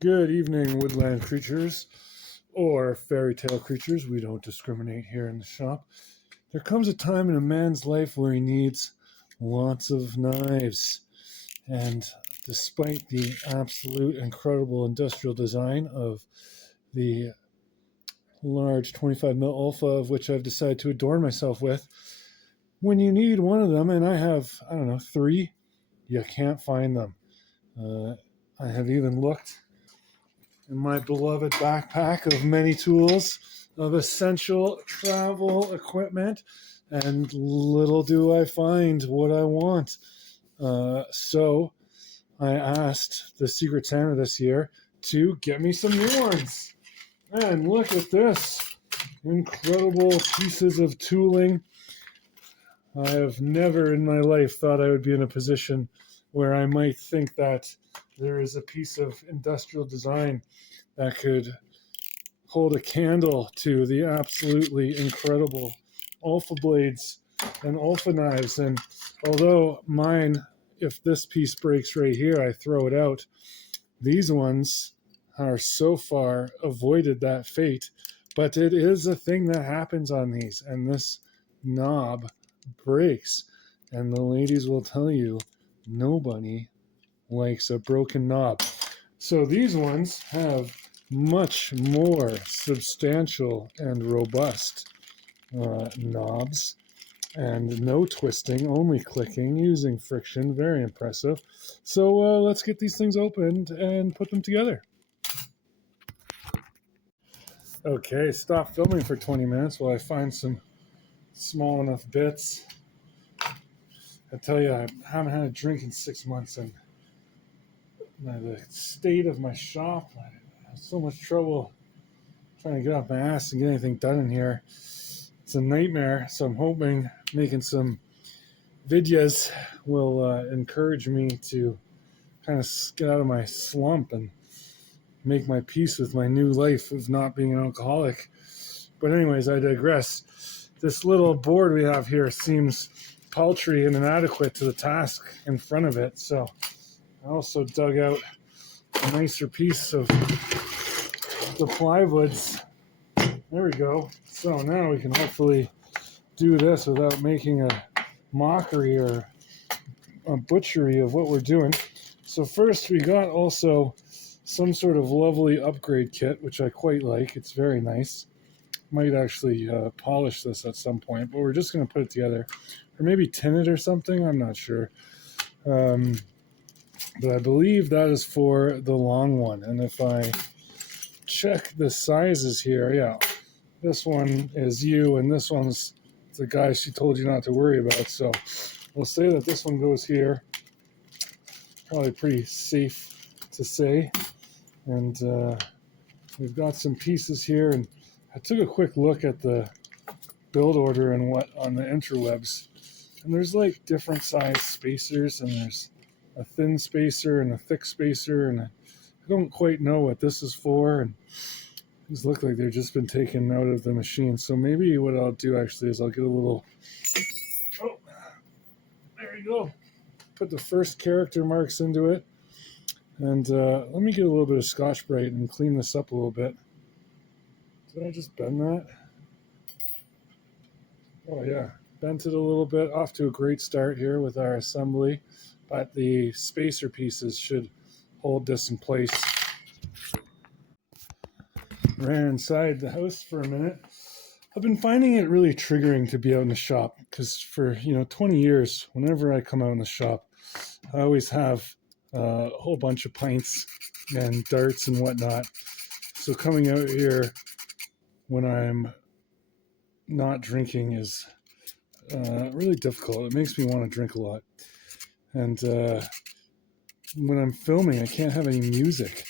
Good evening, woodland creatures, or fairy tale creatures. We don't discriminate here in the shop. There comes a time in a man's life where he needs lots of knives. And despite the absolute incredible industrial design of the large 25mm Alpha, of which I've decided to adorn myself with, when you need one of them, and I have, three, you can't find them. I have even looked in my beloved backpack of many tools of essential travel equipment, and little do I find what I want. So I asked the Secret Santa this year to get me some new ones. And look at this. Incredible pieces of tooling. I have never in my life thought I would be in a position where I might think that there is a piece of industrial design that could hold a candle to the absolutely incredible Alpha blades and Alpha knives. And although mine, if this piece breaks right here, I throw it out, these ones are so far avoided that fate. But it is a thing that happens on these, and this knob breaks. And the ladies will tell you, nobody likes a broken knob. So these ones have much more substantial and robust knobs, and no twisting, only clicking, using friction. Very impressive. So let's get these things opened and put them together. Okay, stop filming for 20 minutes while I find some small enough bits. I tell you, I haven't had a drink in 6 months, and the state of my shop, I have so much trouble trying to get off my ass and get anything done in here. It's a nightmare, so I'm hoping making some videos will encourage me to kind of get out of my slump and make my peace with my new life of not being an alcoholic. But anyways, I digress. This little board we have here seems paltry and inadequate to the task in front of it, so I also dug out a nicer piece of the plywoods. There we go. So now we can hopefully do this without making a mockery or a butchery of what we're doing. So first we got also some sort of lovely upgrade kit, which I quite like. It's very nice. Might actually polish this at some point, but we're just going to put it together. Or maybe tin it or something, I'm not sure. But I believe that is for the long one. And if I check the sizes here, yeah, this one is you, and this one's the guy she told you not to worry about. So we'll say that this one goes here. Probably pretty safe to say. And we've got some pieces here, and I took a quick look at the build order and what on the interwebs, and there's like different size spacers, and there's a thin spacer and a thick spacer, and I don't quite know what this is for, and these look like they've just been taken out of the machine. So maybe what I'll do actually is I'll get a little, oh, there we go, put the first character marks into it, and let me get a little bit of Scotch-Brite and clean this up a little bit. Did I just bend that? Oh yeah, bent it a little bit. Off to a great start here with our assembly, but the spacer pieces should hold this in place. Ran inside the house for a minute. I've been finding it really triggering to be out in the shop, because for 20 years, whenever I come out in the shop, I always have a whole bunch of pints and darts and whatnot. So coming out here when I'm not drinking is really difficult. It makes me want to drink a lot. And when I'm filming, I can't have any music.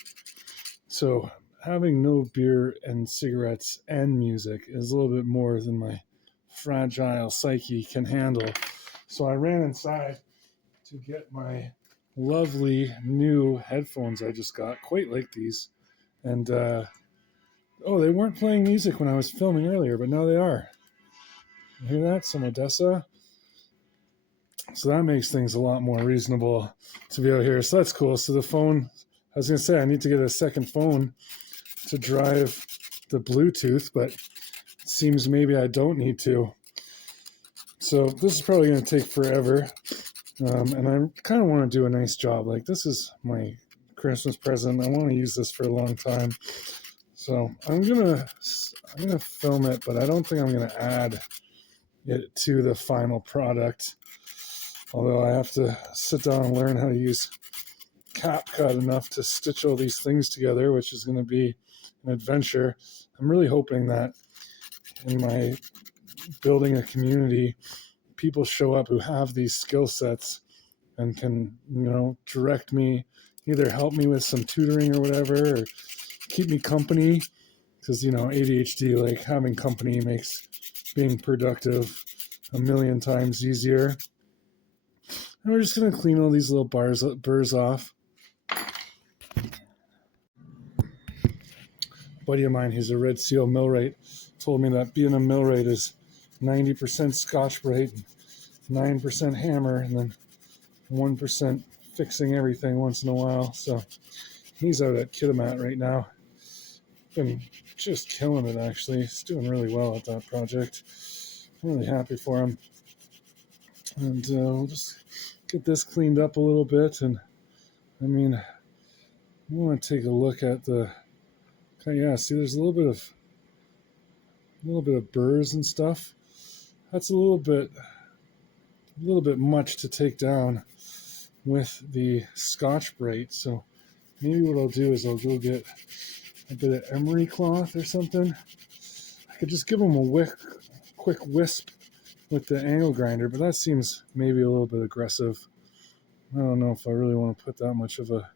So having no beer and cigarettes and music is a little bit more than my fragile psyche can handle. So I ran inside to get my lovely new headphones I just got. Quite like these. And they weren't playing music when I was filming earlier, but now they are. You hear that? Some Odessa. So that makes things a lot more reasonable to be out here. So that's cool. So the phone I was going to say I need to get a second phone to drive the Bluetooth, but it seems maybe I don't need to. So this is probably going to take forever. And I kind of want to do a nice job. Like, this is my Christmas present. I want to use this for a long time. So I'm gonna film it, but I don't think I'm gonna add it to the final product. Although I have to sit down and learn how to use CapCut enough to stitch all these things together, which is going to be an adventure. I'm really hoping that in my building a community, people show up who have these skill sets and can, direct me, either help me with some tutoring or whatever, or keep me company. Because, ADHD, like, having company makes being productive a million times easier. And we're just going to clean all these little burrs off. A buddy of mine who's a Red Seal millwright told me that being a millwright is 90% Scotch-Brite, 9% hammer, and then 1% fixing everything once in a while. So he's out at Kitimat right now. Been just killing it, actually. He's doing really well at that project. I'm really happy for him. And we'll just get this cleaned up a little bit. And I mean, I want to take a look at the, yeah, see, there's a little bit of burrs and stuff. That's a little bit much to take down with the Scotch-Brite. So maybe what I'll do is I'll go get a bit of emery cloth or something. I could just give them a quick wisp with the angle grinder, but that seems maybe a little bit aggressive. I don't know if I really want to put that much of a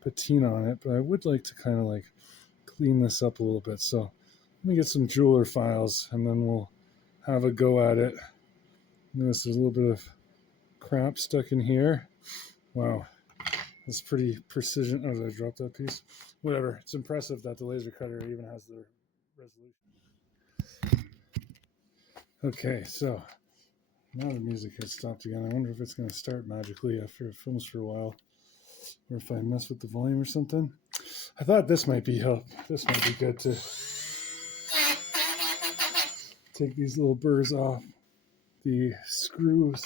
patina on it, but I would like to kind of like clean this up a little bit. So let me get some jeweler files and then we'll have a go at it. Notice there's a little bit of crap stuck in here. Wow, that's pretty precision. Oh, did I drop that piece? Whatever. It's impressive that the laser cutter even has the resolution. Okay, so now the music has stopped again. I wonder if it's going to start magically after it films for a while, or if I mess with the volume or something. I thought this might be help. This might be good to take these little burrs off the screws.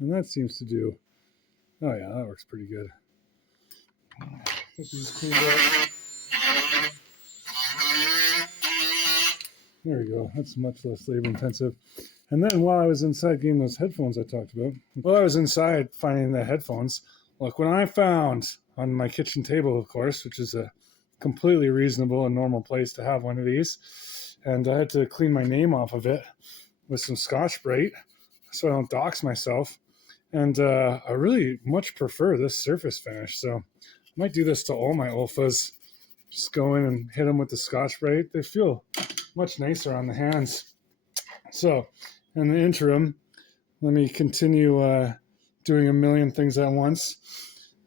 And that seems to do. Oh yeah, that works pretty good. Get these cleaned up. There we go. That's much less labor intensive. And then while I was inside getting those headphones I talked about, while I was inside finding the headphones, look, when I found on my kitchen table, of course, which is a completely reasonable and normal place to have one of these, and I had to clean my name off of it with some Scotch-Brite so I don't dox myself. And I really much prefer this surface finish. So I might do this to all my Olfas. Just go in and hit them with the Scotch-Brite. They feel much nicer on the hands. So in the interim, let me continue doing a million things at once,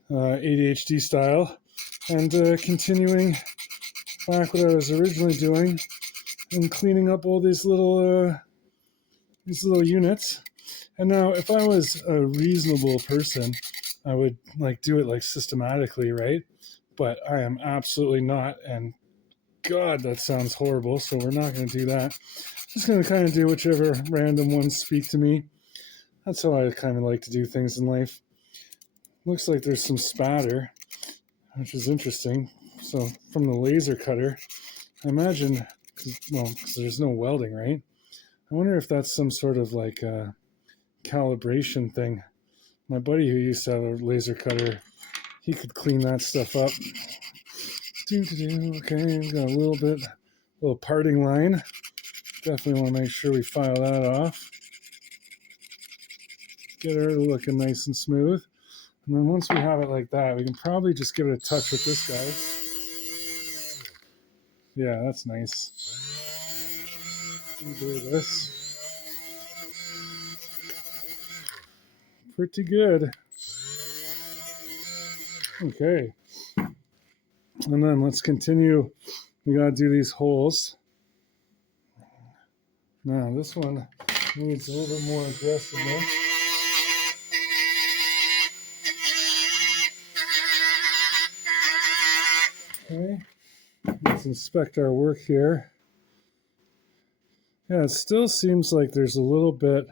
ADHD style, and continuing back what I was originally doing and cleaning up all these little units. And now, if I was a reasonable person, I would do it systematically, right? But I am absolutely not, and God, that sounds horrible. So we're not going to do that. I'm just going to kind of do whichever random ones speak to me. That's how I kind of like to do things in life. Looks like there's some spatter, which is interesting. So from the laser cutter, I imagine, because there's no welding, right? I wonder if that's some sort of calibration thing. My buddy who used to have a laser cutter, he could clean that stuff up. Okay, we got a little parting line. Definitely want to make sure we file that off. Get her looking nice and smooth. And then once we have it like that, we can probably just give it a touch with this guy. Yeah, that's nice. Do this. Pretty good. Okay. And then let's continue. We gotta do these holes. Now this one needs a little bit more aggressiveness. Okay, let's inspect our work here. Yeah, it still seems like there's a little bit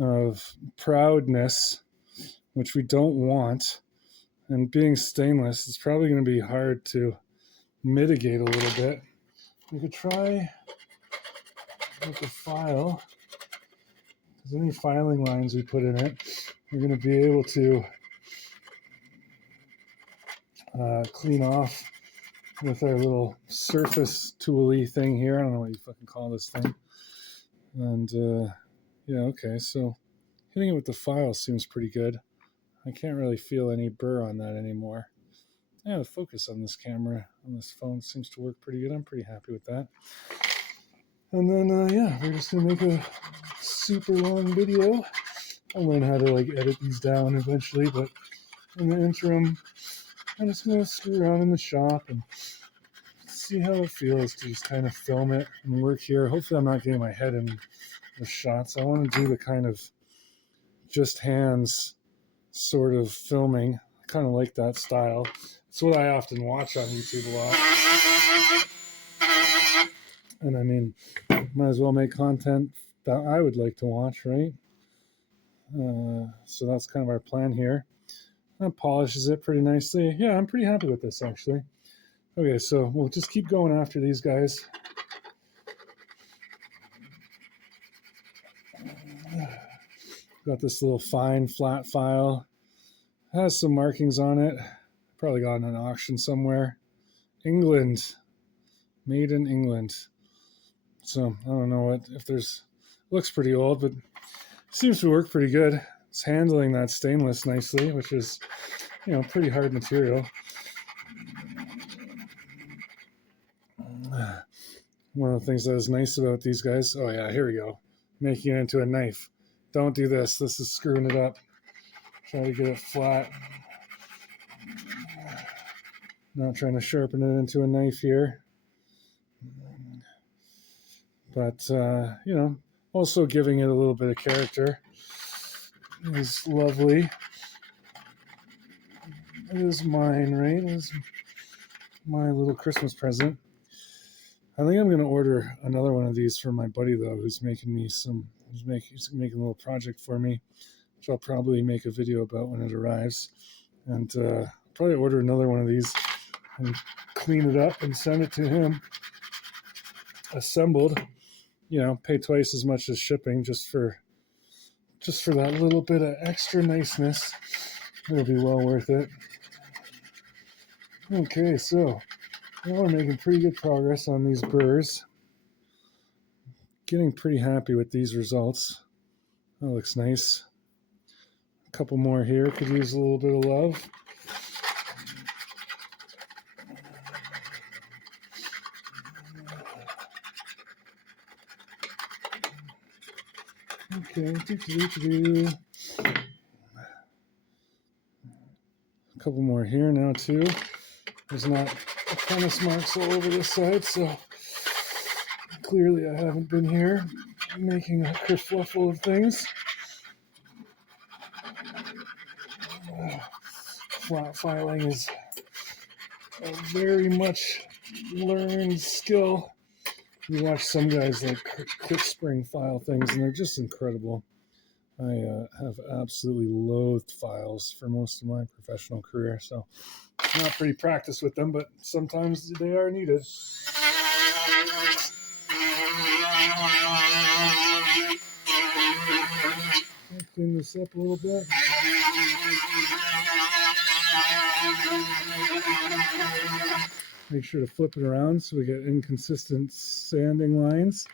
of proudness, which we don't want. And being stainless, it's probably going to be hard to mitigate a little bit. We could try with the file, because any filing lines we put in it, we're going to be able to clean off with our little surface tooly thing here. I don't know what you fucking call this thing. And yeah, okay, so hitting it with the file seems pretty good. I can't really feel any burr on that anymore. Yeah, the focus on this camera, on this phone, seems to work pretty good. I'm pretty happy with that. And then, yeah, we're just going to make a super long video. I'll learn how to, like, edit these down eventually, but in the interim, I'm just going to screw around in the shop and see how it feels to just kind of film it and work here. Hopefully I'm not getting my head in the shots. I want to do the kind of just hands sort of filming. I kind of like that style. It's what I often watch on YouTube a lot. And I mean, might as well make content that I would like to watch, right? So that's kind of our plan here. That polishes it pretty nicely. Yeah, I'm pretty happy with this, actually. Okay, so we'll just keep going after these guys. Got this little fine flat file. It has some markings on it. Probably got in an auction somewhere. England. Made in England. So I don't know if there's, looks pretty old, but seems to work pretty good. It's handling that stainless nicely, which is, you know, pretty hard material. One of the things that is nice about these guys, oh yeah, here we go. Making it into a knife. Don't do this. This is screwing it up. Try to get it flat. Not trying to sharpen it into a knife here. But, you know, also giving it a little bit of character is lovely. It is mine, right? It is my little Christmas present. I think I'm going to order another one of these for my buddy, though, who's making me he's making a little project for me, which I'll probably make a video about when it arrives. And probably order another one of these and clean it up and send it to him assembled. You know, pay twice as much as shipping just for that little bit of extra niceness. It'll be well worth it. Okay, so well, we're making pretty good progress on these burrs. Getting pretty happy with these results. That looks nice. A couple more here. Could use a little bit of love. Okay, a couple more here now too. There's not apprentice marks all over this side, so clearly I haven't been here making a kerfluffle of things. Flat filing is a very much learned skill. You watch some guys like quick spring file things, and they're just incredible. I have absolutely loathed files for most of my professional career, so I'm not pretty practiced with them, but sometimes they are needed. I'll clean this up a little bit. Make sure to flip it around so we get inconsistent sanding lines.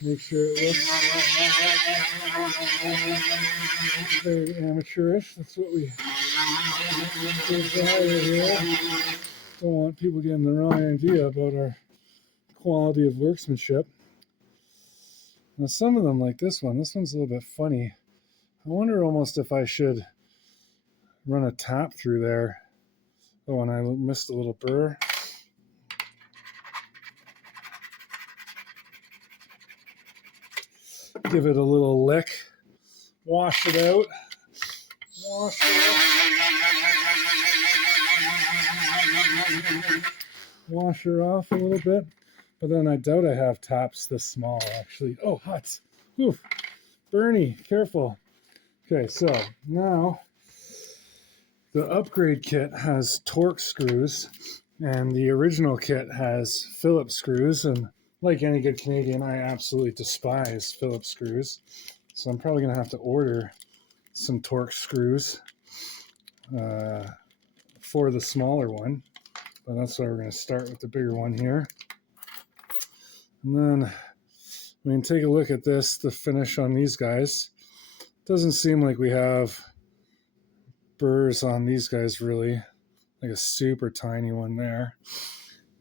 Make sure it looks very amateurish. That's what we desire here. Don't want people getting the wrong idea about our quality of workmanship. Now some of them, like this one's a little bit funny. I wonder almost if I should run a tap through there. Oh, and I missed a little burr. Give it a little lick. Wash it out. washer off a little bit, but then I doubt I have taps this small actually. Oh, hot. Oof. Bernie, careful. Okay, so now the upgrade kit has Torx screws, and the original kit has Phillips screws. And like any good Canadian, I absolutely despise Phillips screws. So I'm probably going to have to order some Torx screws for the smaller one. But that's why we're going to start with the bigger one here. And then, I mean, take a look at this, the finish on these guys. Doesn't seem like we have burrs on these guys really, like a super tiny one there.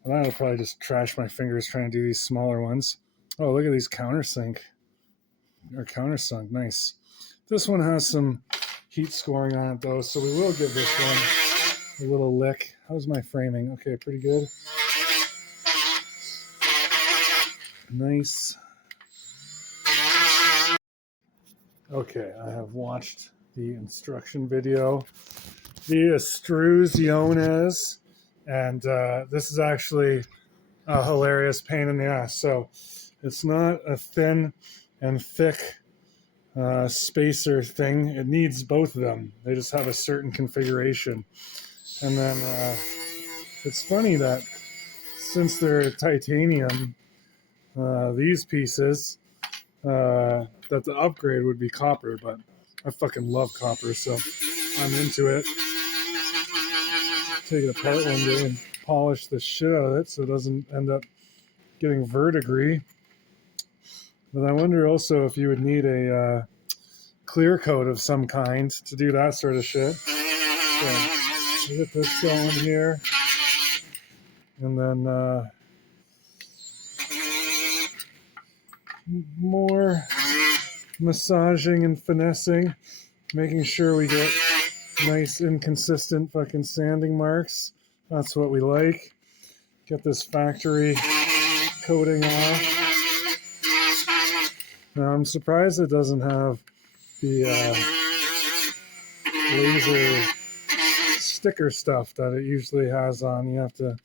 And I'll probably just trash my fingers trying to do these smaller ones. Oh, look at these countersunk. Or countersunk, nice. This one has some heat scoring on it though, so we will give this one a little lick. How's my framing? Okay, pretty good. Nice. Okay, I have watched the instruction video. The extrusiones, and this is actually a hilarious pain in the ass. So it's not a thin and thick spacer thing. It needs both of them. They just have a certain configuration. And then it's funny that since they're titanium, these pieces, that the upgrade would be copper, but I fucking love copper, so I'm into it. Take it apart one day and polish the shit out of it so it doesn't end up getting verdigris. But I wonder also if you would need a clear coat of some kind to do that sort of shit. So get this going here, and then more massaging and finessing, making sure we get nice inconsistent fucking sanding marks. That's what we like. Get this factory coating off. Now I'm surprised it doesn't have the laser sticker stuff that it usually has on. You have to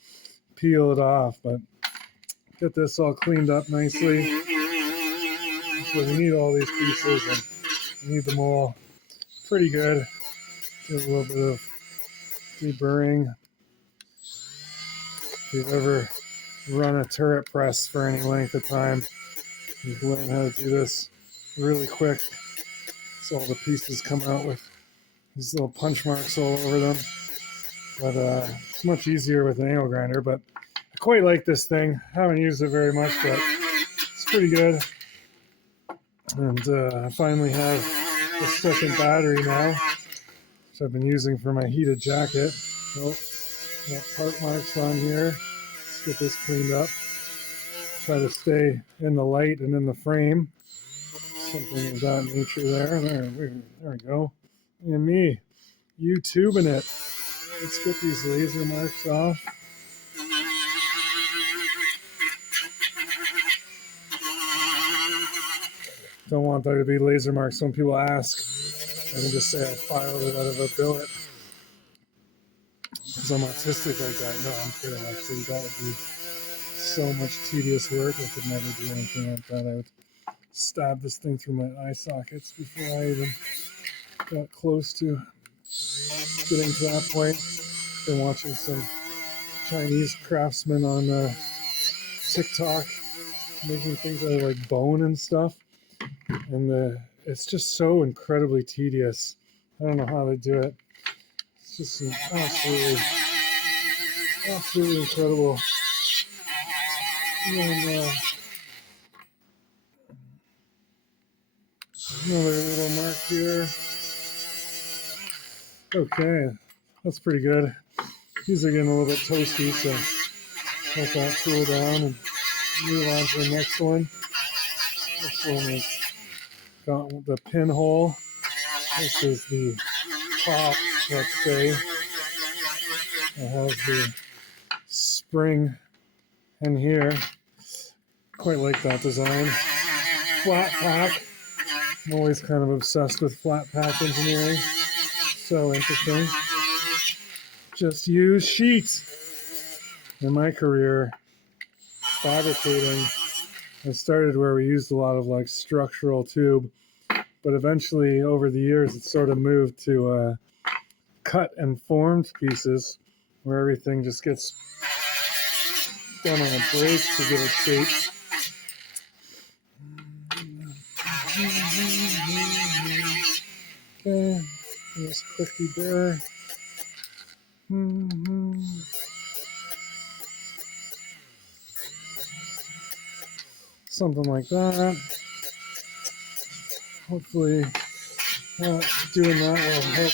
peel it off, but get this all cleaned up nicely. So we need all these pieces and we need them all pretty good. Do a little bit of deburring. If you've ever run a turret press for any length of time, you can learn how to do this really quick. So all the pieces come out with these little punch marks all over them. But it's much easier with an angle grinder. But I quite like this thing. Haven't used it very much, but it's pretty good. And I finally have a second battery now, which I've been using for my heated jacket. Oh, got part marks on here. Let's get this cleaned up. Try to stay in the light and in the frame. Something of that nature there. There we go. And me, YouTubing it. Let's get these laser marks off. Don't want there to be laser marks. When people ask, I can just say I filed it out of a billet. Because I'm autistic like that. No, I'm kidding. Actually, that would be so much tedious work. I could never do anything like that. I would stab this thing through my eye sockets before I even got close to getting to that point. Been watching some Chinese craftsmen on TikTok making things out of like bone and stuff. And it's just so incredibly tedious. I don't know how they do it. It's just absolutely incredible. And another little mark here. Okay, that's pretty good. These are getting a little bit toasty, so let that cool down and move on to the next one. This one is got the pinhole. This is the top, let's say. I have the spring in here. Quite like that design. Flat pack. I'm always kind of obsessed with flat pack engineering. So interesting. Just use sheets. in my career fabricating, I started where we used a lot of like structural tube, but eventually over the years it sort of moved to cut and formed pieces where everything just gets done on a break to give it shape. Okay, just quickly there. Something like that. Hopefully, doing that will help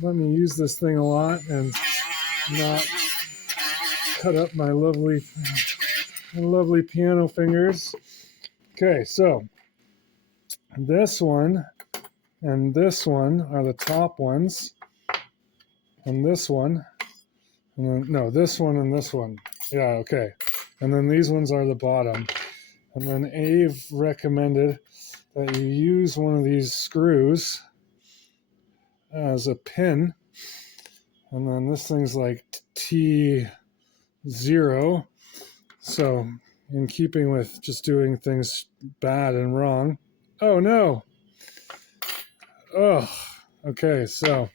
let me use this thing a lot and not cut up my lovely piano fingers. Okay, so this one and this one are the top ones, and this one, and then no, this one and this one. Yeah, okay. And then these ones are the bottom. And then Ave recommended that you use one of these screws as a pin. And then this thing's like T0. So in keeping with just doing things bad and wrong. Oh no. Oh, okay. So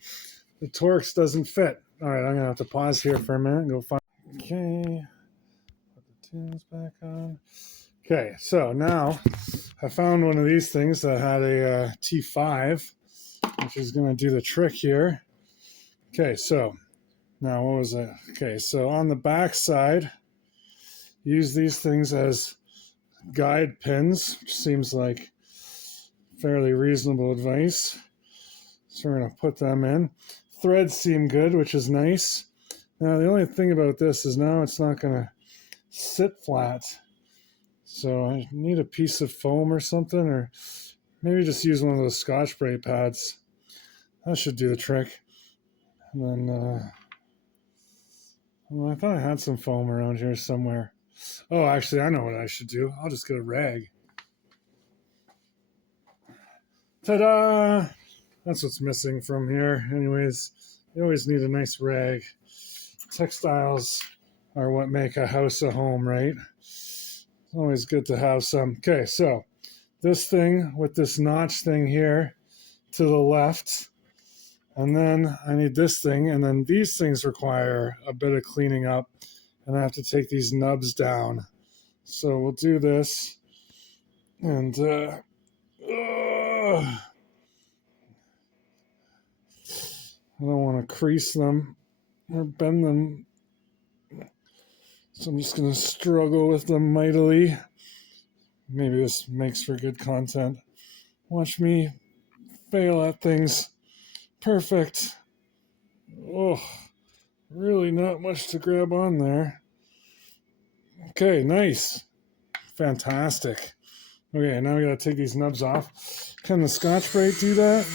the Torx doesn't fit. All right, I'm gonna have to pause here for a minute and go find. Okay, put the tunes back on. Okay, so now I found one of these things that had a T5, which is gonna do the trick here. Okay, so now what was it? Okay, so on the back side, use these things as guide pins, which seems like fairly reasonable advice. So we're going to put them in. Threads seem good, which is nice. Now, the only thing about this is now it's not going to sit flat. So I need a piece of foam or something, or maybe just use one of those Scotch-Brite pads. That should do the trick. And then, well, I thought I had some foam around here somewhere. Oh, actually, I know what I should do. I'll just get a rag. Ta-da! That's what's missing from here. Anyways, you always need a nice rag. Textiles are what make a house a home, right? It's always good to have some. Okay, so this thing with this notch thing here to the left. And then I need this thing. And then these things require a bit of cleaning up. And I have to take these nubs down. So we'll do this. And, I don't want to crease them or bend them. So I'm just going to struggle with them mightily. Maybe this makes for good content. Watch me fail at things. Perfect. Oh, really not much to grab on there. Okay, nice. Fantastic. Okay, now we got to take these nubs off. Can the Scotch-Brite do that?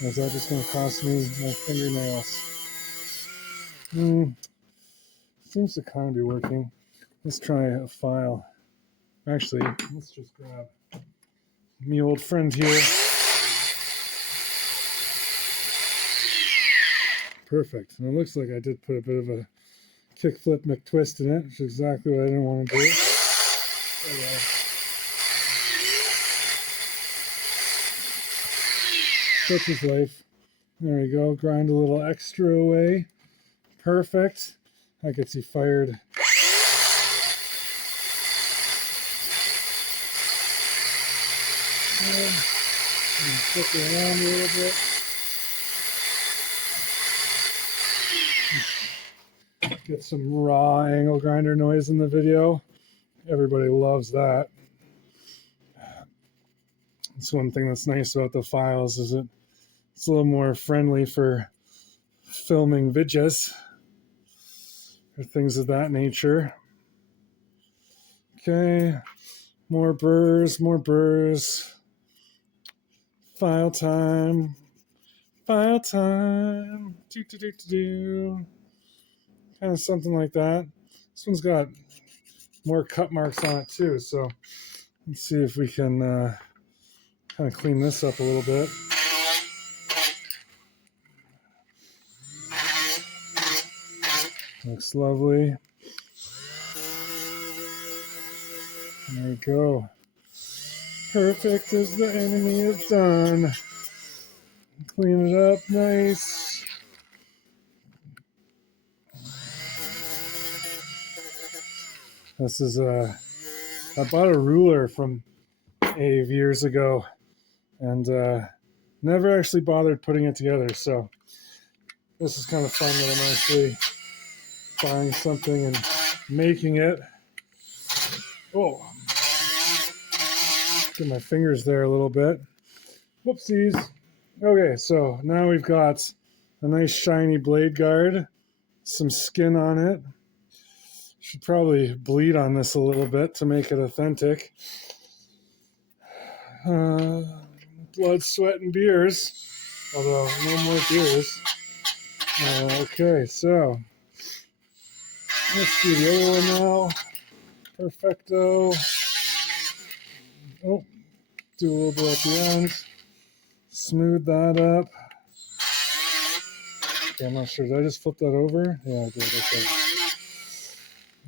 Or is that just going to cost me my fingernails? Seems to kind of be working. Let's try a file. Actually, let's just grab my old friend here. Perfect. And it looks like I did put a bit of a kickflip McTwist in it, which is exactly what I didn't want to do. Okay. Such is life. There we go. Grind a little extra away. Perfect. That gets you fired. And flip it around a little bit. Get some raw angle grinder noise in the video. Everybody loves that. That's one thing that's nice about the files is it's a little more friendly for filming videos or things of that nature. Okay, more burrs, more burrs. File time. File time. Do. Kind of something like that. This one's got more cut marks on it too, so let's see if we can kind of clean this up a little bit. Looks lovely. There we go. Perfect as the enemy is done. Clean it up nice. This is I bought a ruler from Ave years ago and never actually bothered putting it together. So this is kind of fun that I'm actually buying something and making it. Oh, get my fingers there a little bit. Whoopsies. Okay, so now we've got a nice shiny blade guard, some skin on it. Should probably bleed on this a little bit to make it authentic. Blood, sweat, and beers. Although, no more beers. Okay, so let's do the other one now. Perfecto. Oh, do a little bit at the end. Smooth that up. Okay, I'm not sure. Did I just flip that over? Yeah, I did. Okay.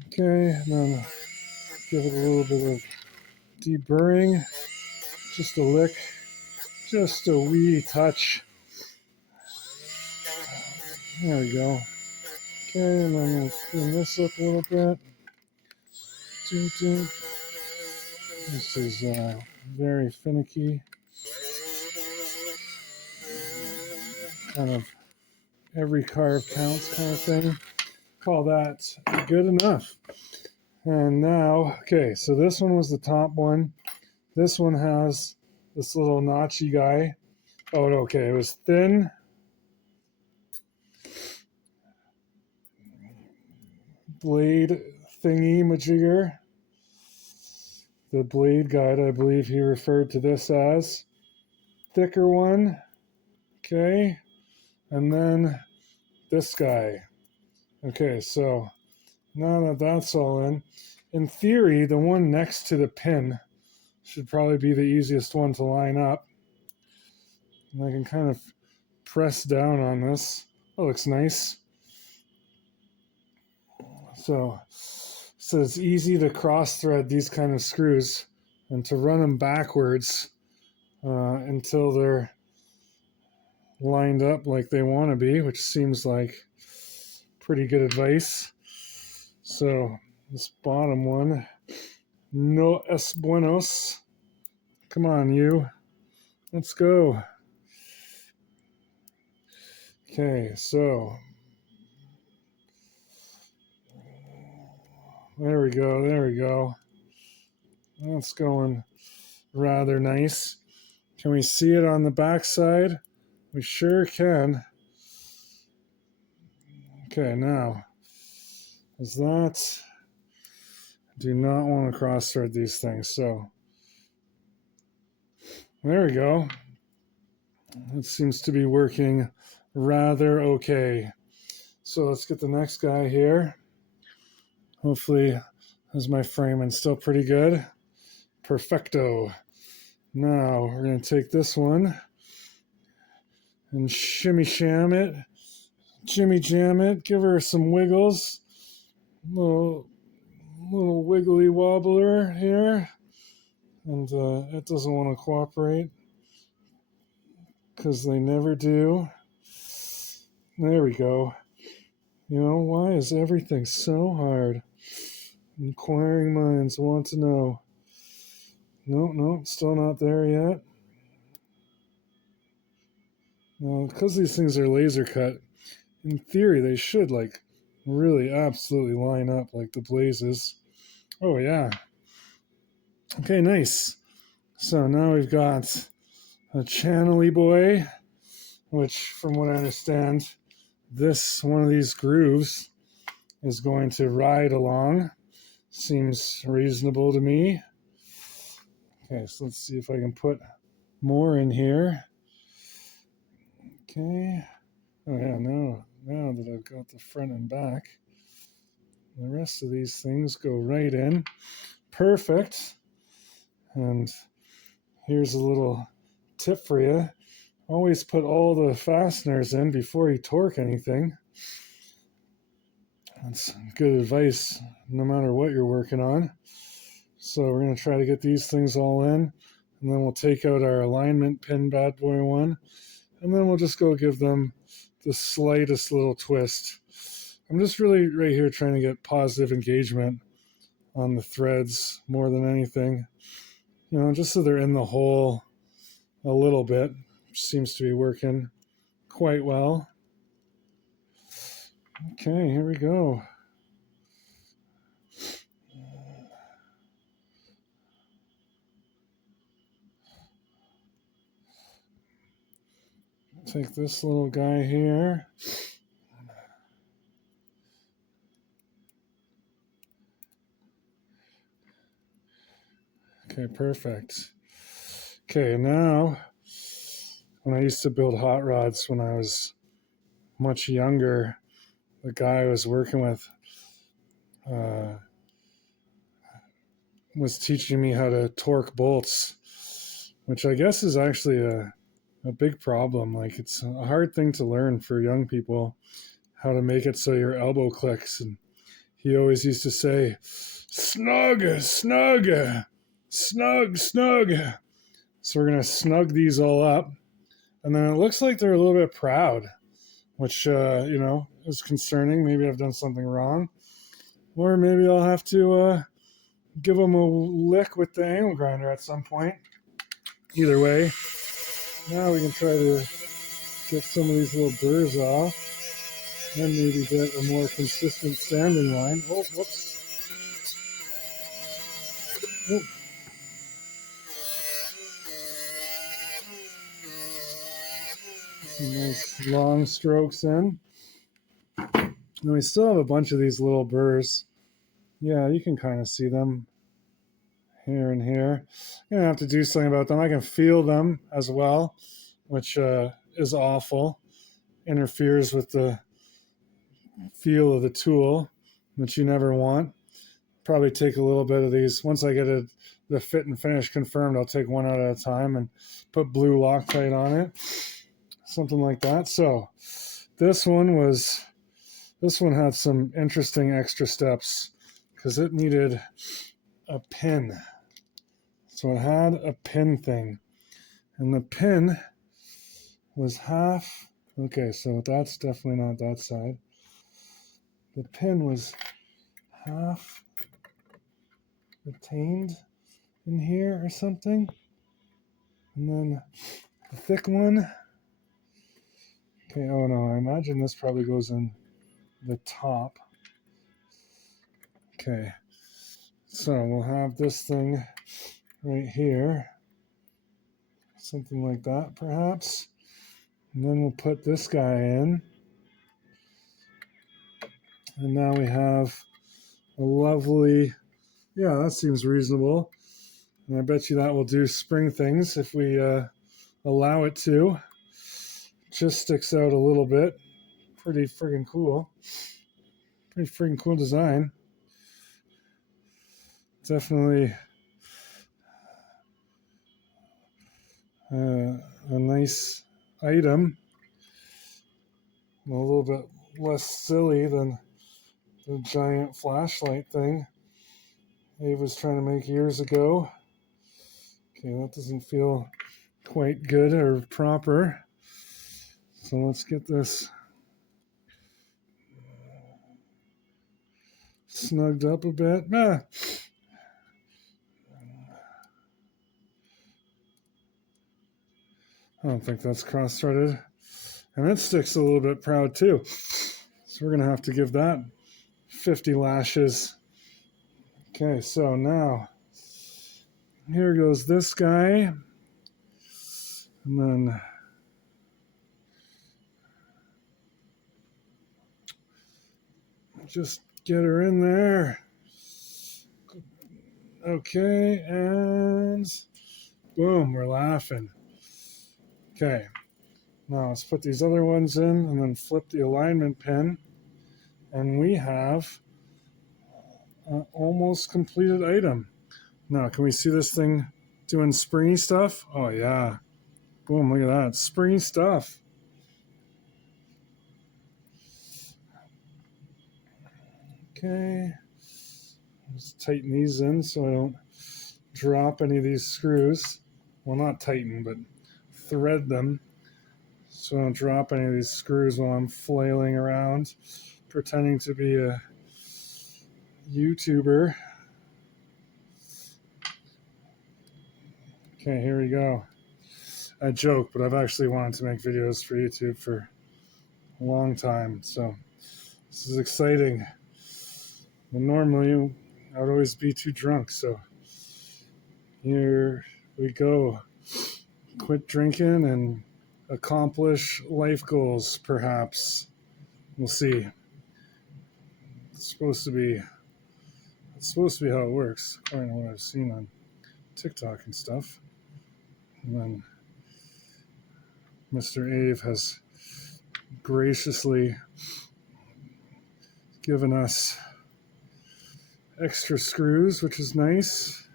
Okay, and then give it a little bit of deburring. Just a lick. Just a wee touch. There we go. Okay, and then I'm going to clean this up a little bit. This is very finicky. Kind of every carve counts kind of thing. Call that good enough. And now, okay, so this one was the top one. This one has this little notchy guy. Oh, okay, it was thin. Blade thingy majigger. The blade guide, I believe he referred to this as. Thicker one. Okay. And then this guy. Okay, so now that that's all in theory, the one next to the pin should probably be the easiest one to line up. And I can kind of press down on this. That looks nice. So it's easy to cross thread these kind of screws and to run them backwards until they're lined up like they want to be, which seems like pretty good advice. So this bottom one, no es buenos. Come on, you. Let's go. Okay, so there we go. That's going rather nice. Can we see it on the back side? We sure can. Okay, now, is that... do not want to cross thread these things, so there we go. It seems to be working rather okay. So let's get the next guy here. Hopefully, is my framing still pretty good? Perfecto. Now we're going to take this one and shimmy sham it, jimmy jam it, give her some wiggles. Little wiggly wobbler here. And it doesn't want to cooperate because they never do. There we go. You know, why is everything so hard? Inquiring minds want to know. No, still not there yet. No, because these things are laser cut, in theory they should like really absolutely line up like the blazes. Oh yeah. Okay, nice. So now we've got a channel-y boy, which from what I understand, this one of these grooves is going to ride along. Seems reasonable to me. Okay, so let's see if I can put more in here. Okay. Oh yeah, now that I've got the front and back, the rest of these things go right in. Perfect. And here's a little tip for you. Always put all the fasteners in before you torque anything. That's good advice no matter what you're working on. So we're going to try to get these things all in, and then we'll take out our alignment pin bad boy one, and then we'll just go give them the slightest little twist. I'm just really right here trying to get positive engagement on the threads more than anything, just so they're in the hole a little bit, which seems to be working quite well. Okay, here we go. Take this little guy here. Okay, perfect. Okay, now, when I used to build hot rods when I was much younger, the guy I was working with was teaching me how to torque bolts, which I guess is actually a big problem. Like, it's a hard thing to learn for young people, how to make it so your elbow clicks. And he always used to say, snug, snug, snug, snug. So we're going to snug these all up. And then it looks like they're a little bit proud, which, is concerning. Maybe I've done something wrong. Or maybe I'll have to give them a lick with the angle grinder at some point. Either way, now we can try to get some of these little burrs off and maybe get a more consistent sanding line. Oh, whoops. Oh. Some nice long strokes in. And we still have a bunch of these little burrs. Yeah, you can kind of see them here and here. I'm going to have to do something about them. I can feel them as well, which is awful. Interferes with the feel of the tool, which you never want. Probably take a little bit of these. Once I get the fit and finish confirmed, I'll take one out at a time and put blue Loctite on it. Something like that. So this one had some interesting extra steps because it needed a pin. So it had a pin thing. And the pin was half. Okay, so that's definitely not that side. The pin was half retained in here or something. And then the thick one. Okay, oh no, I imagine this probably goes in the top. Okay, so we'll have this thing right here. Something like that, perhaps. And then we'll put this guy in. And now we have a lovely, yeah, that seems reasonable. And I bet you that will do spring things if we allow it to. Just sticks out a little bit. Pretty friggin' cool. Pretty friggin' cool design. Definitely a nice item. A little bit less silly than the giant flashlight thing Ave was trying to make years ago. Okay, that doesn't feel quite good or proper. So let's get this snugged up a bit. I don't think that's cross-threaded. And it sticks a little bit proud too. So we're going to have to give that 50 lashes. Okay, so now here goes this guy. And then just get her in there. Okay, and boom, we're laughing. Okay, now let's put these other ones in and then flip the alignment pin. And we have an almost completed item. Now, can we see this thing doing springy stuff? Oh, yeah. Boom, look at that. Springy stuff. Okay. Just tighten these in so I don't drop any of these screws. Well, not tighten, but thread them so I don't drop any of these screws while I'm flailing around, pretending to be a YouTuber. Okay, here we go. I joke, but I've actually wanted to make videos for YouTube for a long time, so this is exciting. And normally I would always be too drunk, so here we go. Quit drinking and accomplish life goals, perhaps. We'll see. It's supposed to be how it works, according to what I've seen on TikTok and stuff. And then Mr. Ave has graciously given us extra screws, which is nice.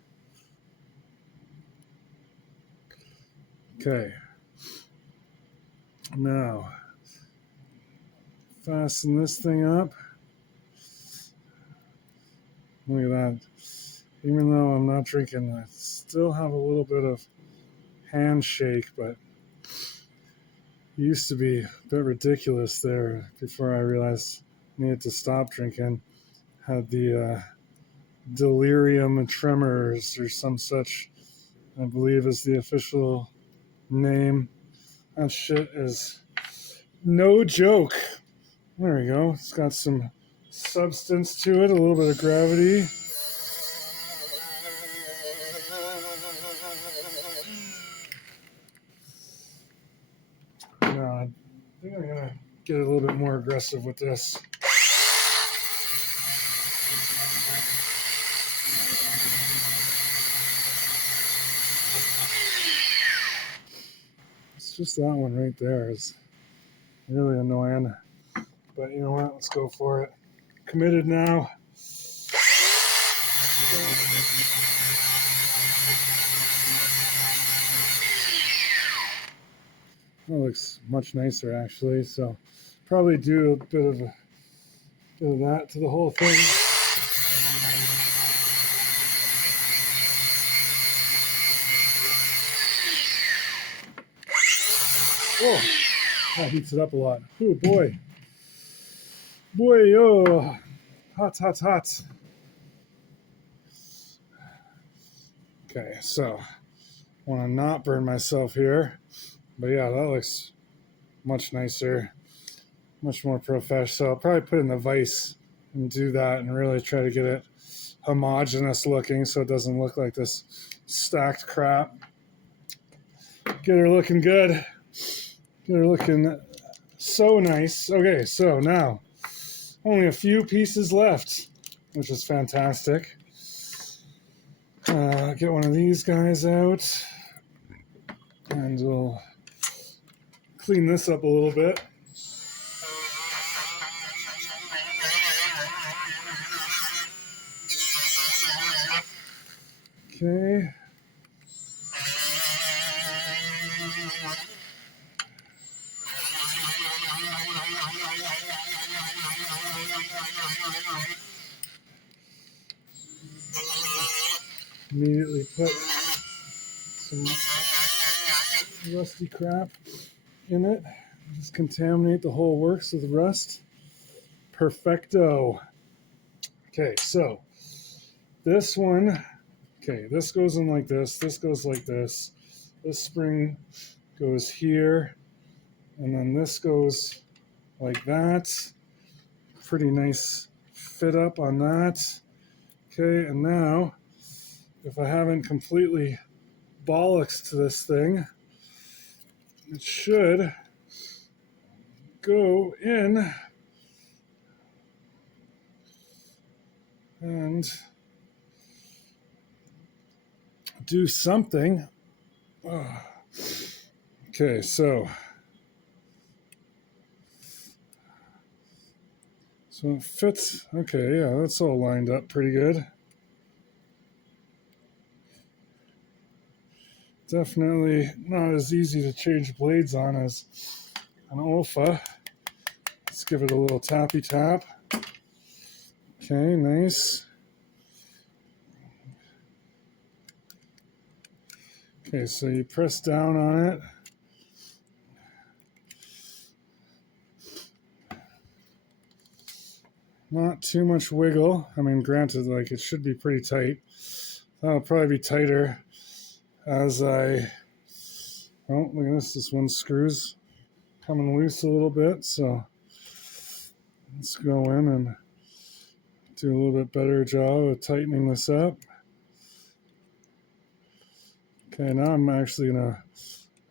Okay. Now, fasten this thing up. Look at that. Even though I'm not drinking, I still have a little bit of handshake, but it used to be a bit ridiculous there before I realized I needed to stop drinking. Had the delirium tremors or some such, I believe is the official name. That shit is no joke. There we go. It's got some substance to it, a little bit of gravity. Now, I think I'm going to get a little bit more aggressive with this. It's just that one right there is really annoying. But you know what? Let's go for it. Committed now. That looks much nicer, actually. So probably do a bit of that to the whole thing. Oh, that heats it up a lot. Oh boy. Boy, oh, hot, hot, hot. Okay, so I want to not burn myself here. But yeah, that looks much nicer, much more professional. So I'll probably put in the vise and do that and really try to get it homogeneous looking so it doesn't look like this stacked crap. Get her looking good. Get her looking so nice. Okay, so now only a few pieces left, which is fantastic. Get one of these guys out and we'll clean this up a little bit. Okay. Immediately put some rusty crap in it. Just contaminate the whole works with rust. Perfecto. Okay, so this one, okay, this goes in like this. This goes like this. This spring goes here. And then this goes like that. Pretty nice fit up on that. Okay, and now, if I haven't completely bollocks to this thing, it should go in and do something. Okay, so it fits. Okay, yeah, that's all lined up pretty good. Definitely not as easy to change blades on as an Olfa. Let's give it a little tappy tap. Okay, nice. Okay, so you press down on it. Not too much wiggle. I mean, granted, like it should be pretty tight. That'll probably be tighter as I... Oh, look at this. This one screw's coming loose a little bit, so let's go in and do a little bit better job of tightening this up. Okay, now I'm actually going to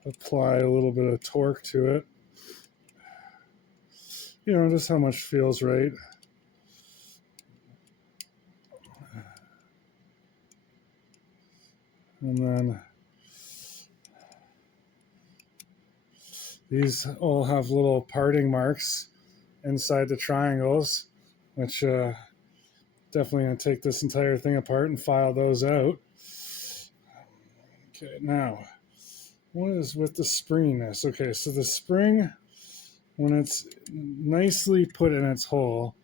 apply a little bit of torque to it. You know, just how much feels right. And then these all have little parting marks inside the triangles, which definitely going to take this entire thing apart and file those out. Okay, now, what is with the springiness? Okay, so the spring, when it's nicely put in its hole,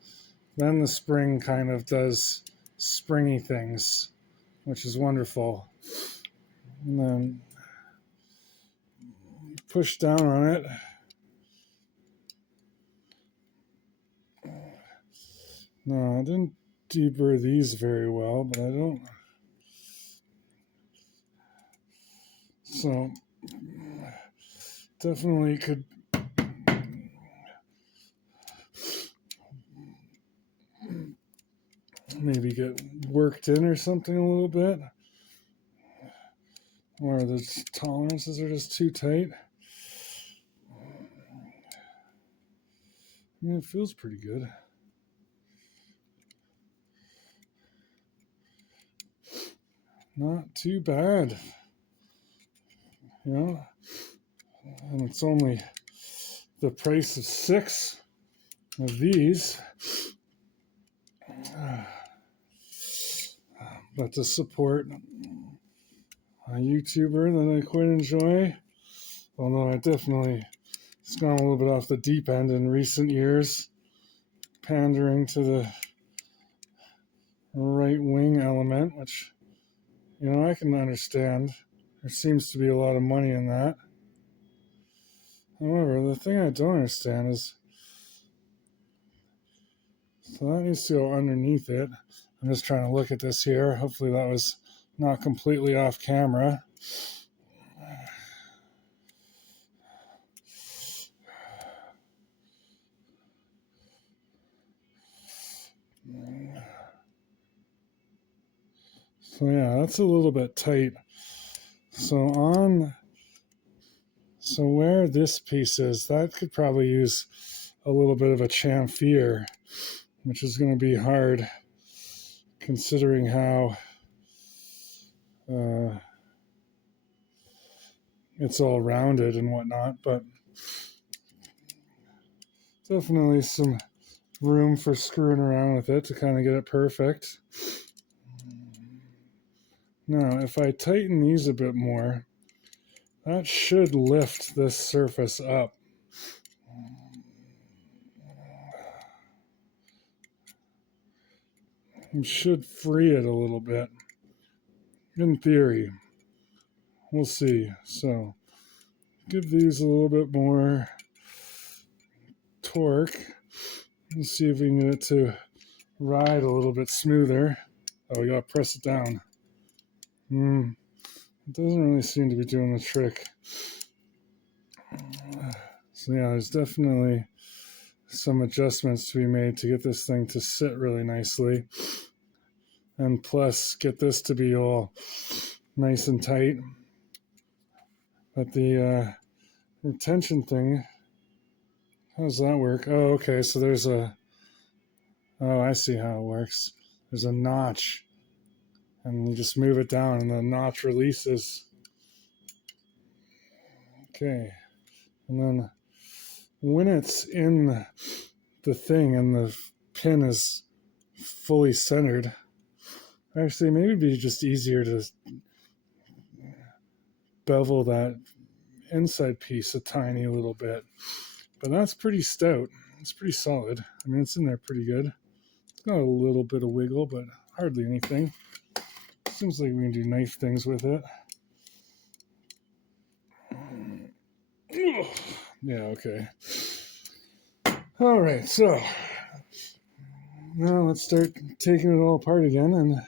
then the spring kind of does springy things, which is wonderful. And then push down on it. No, I didn't deburr these very well, but I don't... So, definitely could maybe get worked in or something a little bit. Or the tolerances are just too tight. I mean, it feels pretty good. Not too bad. You know? And it's only the price of 6 of these. But to support a YouTuber that I quite enjoy, although I definitely, it's gone a little bit off the deep end in recent years, pandering to the right-wing element, which, you know, I can understand. There seems to be a lot of money in that. However, the thing I don't understand is, so that needs to go underneath it. I'm just trying to look at this here. Hopefully that was not completely off camera. So yeah, that's a little bit tight. So where this piece is, that could probably use a little bit of a chamfer, which is going to be hard considering how it's all rounded and whatnot, but definitely some room for screwing around with it to kind of get it perfect. Now, if I tighten these a bit more, that should lift this surface up. It should free it a little bit. In theory. We'll see. So, give these a little bit more torque. Let's see if we can get it to ride a little bit smoother. Oh, we gotta press it down. It doesn't really seem to be doing the trick. So yeah, there's definitely some adjustments to be made to get this thing to sit really nicely. And plus, get this to be all nice and tight. But the retention thing, how does that work? Oh, okay, so there's a... Oh, I see how it works. There's a notch. And you just move it down and the notch releases. Okay. And then when it's in the thing and the pin is fully centered, actually maybe it'd be just easier to bevel that inside piece a tiny little bit. But that's pretty stout. It's pretty solid. I mean, it's in there pretty good. got a little bit of wiggle, but hardly anything. Seems like we can do knife things with it. Yeah, okay. All right, so now let's start taking it all apart again and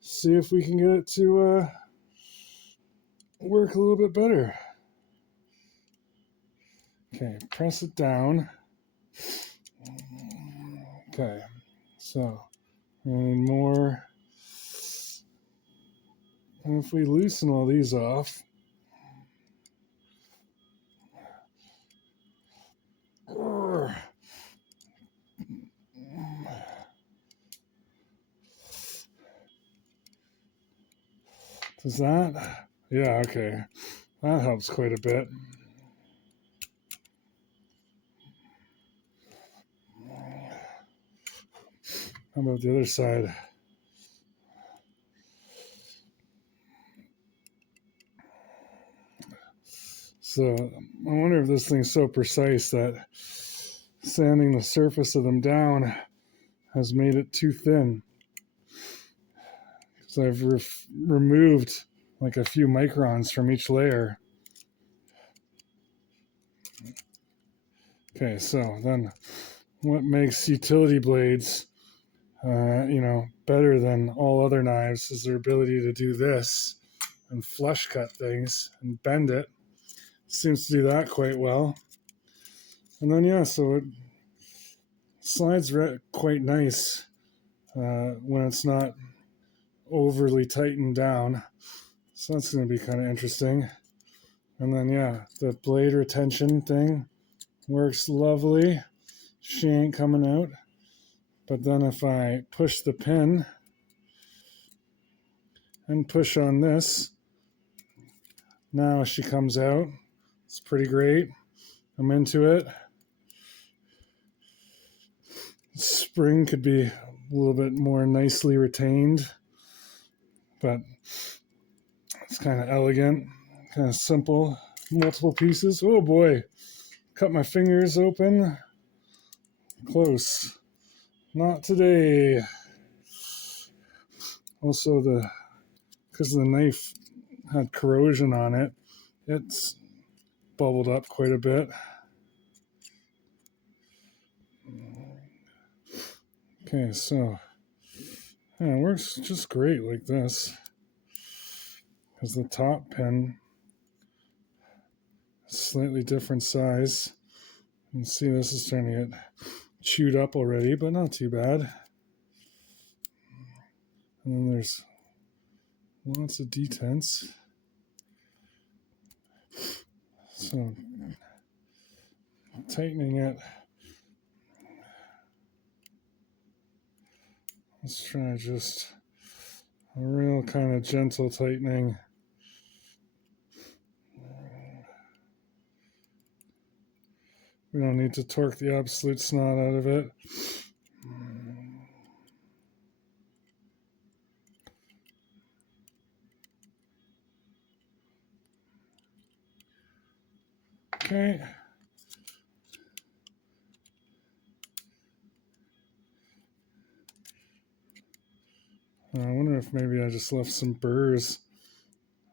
see if we can get it to work a little bit better. Okay, press it down. Okay, so we need more. And if we loosen all these off, does that? Yeah, okay. That helps quite a bit. How about the other side? So I wonder if this thing's so precise that sanding the surface of them down has made it too thin. Because I've removed like a few microns from each layer. Okay, so then what makes utility blades, better than all other knives is their ability to do this and flush cut things and bend it. Seems to do that quite well. And then, yeah, so it slides quite nice when it's not overly tightened down. So that's going to be kind of interesting. And then, yeah, the blade retention thing works lovely. She ain't coming out. But then if I push the pin and push on this, now she comes out. It's pretty great. I'm into it. Spring could be a little bit more nicely retained, but it's kind of elegant, kind of simple, multiple pieces. Oh boy, cut my fingers open. Close. Not today. Also, because the knife had corrosion on it, it's bubbled up quite a bit. Okay, so yeah, it works just great like this. Because the top pin is slightly different size. You can see this is starting to get chewed up already, but not too bad. And then there's lots of detents. So tightening it. Let's try just a real kind of gentle tightening. We don't need to torque the absolute snot out of it. Okay. I wonder if maybe I just left some burrs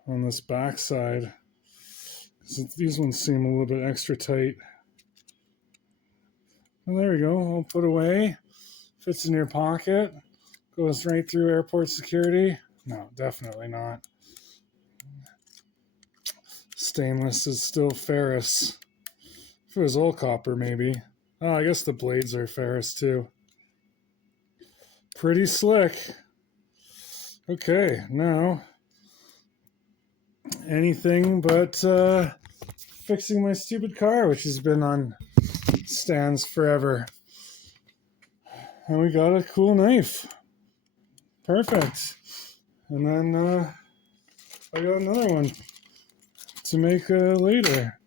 on this back side. Because these ones seem a little bit extra tight. And there we go, all put away. Fits in your pocket. Goes right through airport security. No, definitely not. Stainless is still ferrous. If it was all copper, maybe. Oh, I guess the blades are ferrous too. Pretty slick. Okay, now anything but fixing my stupid car, which has been on stands forever. And we got a cool knife. Perfect. And then I got another one to make later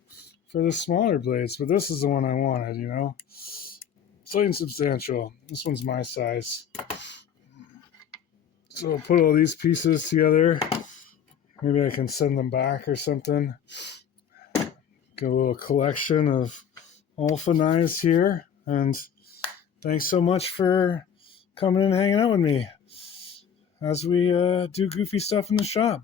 for the smaller blades. But this is the one I wanted, you know. Slight and substantial. This one's my size. So I'll put all these pieces together. Maybe I can send them back or something. Get a little collection of Alpha knives here. And thanks so much for coming and hanging out with me as we do goofy stuff in the shop.